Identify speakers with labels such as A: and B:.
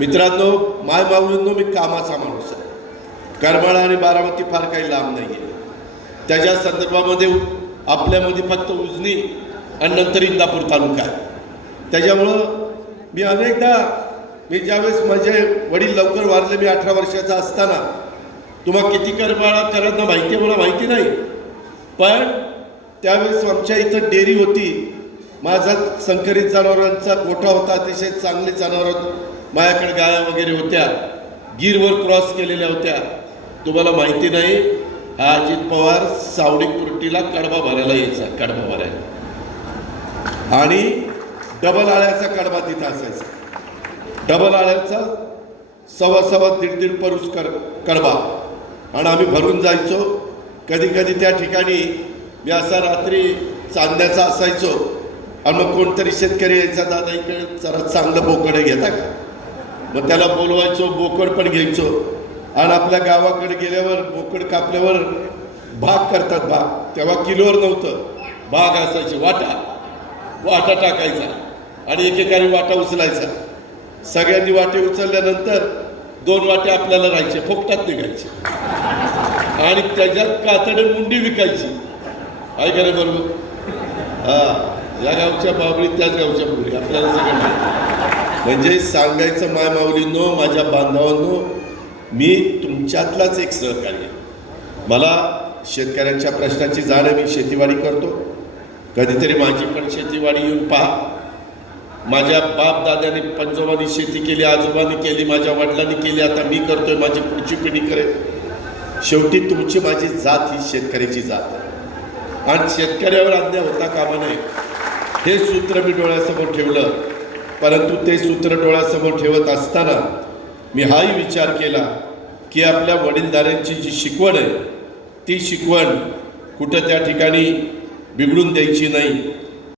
A: मित्रांनो माय माऊलींनो मी कामाचा माणूस आहे. करमाळा आणि बारामती फार काही लांब नाही आहे त्याच्या संदर्भामध्ये आपल्यामध्ये फक्त उजनी आणि नंतर इंदापूर तालुका आहे. त्याच्यामुळं मी अनेकदा मी ज्यावेळेस माझे वडील लवकर वारले मी अठरा वर्षाचा असताना तुम्हा किती करमाळा करत माहिती आहे मला माहिती नाही. पण त्यावेळेस आमच्या इथं डेअरी होती. माझा संकरित जनावरांचा गोठा होता अतिशय चांगले जनावरं माझ्याकडे गाया वगैरे होत्या. गिरवर क्रॉस केलेल्या होत्या. तुम्हाला माहिती नाही हा अजित पवार सावडी कुर्टीला कडबा भरायला यायचा कडबा भरायला. आणि डबल आळ्याचा कडबा तिथं असायचा. डबल आळ्याचा सव्वा सव्वा दीड दीड परूस कर कडबा. आणि आम्ही भरून जायचो. कधी कधी त्या ठिकाणी मी असा रात्री चांदण्याचा असायचो. आणि मग कोणतरी शेतकरी यायचा दादा इकडे जरा चांगलं बोकड घेता का? मग त्याला बोलवायचो बोकड पण घ्यायचो. आणि आपल्या गावाकडे गेल्यावर बोकड कापल्यावर भाग करतात भाग. तेव्हा किलोवर नव्हतं. भाग असायची वाटा. वाटा टाकायचा आणि एकेकाने वाटा उचलायचा. सगळ्यांनी वाटे उचलल्यानंतर दोन वाटे आपल्याला राहायचे फोकटात निघायचे. आणि त्याच्यात कातडे मुंडी विकायची. ऐकायला बरोबर? हा. या गावच्या बाबळी त्याच गावच्या मुली आपल्याला सगळं म्हणजे सांगायचं माय माऊलींनो माझ्या बांधवांनो मी तुमच्यातलाच एक सहकार्य मला शेतकऱ्यांच्या प्रश्नाची जाण मी शेतीवाडी करतो. कधीतरी माझी पण शेतीवाडी येऊन पहा. माझ्या बाप दादाने पंजोबांनी शेती केली आजोबांनी केली माझ्या वडिलांनी केली आता मी करतोय माझी पुढची पिढी करेल. शेवटी तुमची माझी जात ही शेतकऱ्याची जात आहे. आणि शेतकऱ्यावर अन्याय होता कामा नये. हे सूत्र मी डोळ्यासमोर ठेवलं परंतु ते सूत्र डोळ्यासमोर ठेवत असताना मी हाही विचार केला की आपल्या वडीलधाऱ्यांची जी शिकवण आहे ती शिकवण कुठं त्या ठिकाणी बिघडून द्यायची नाही.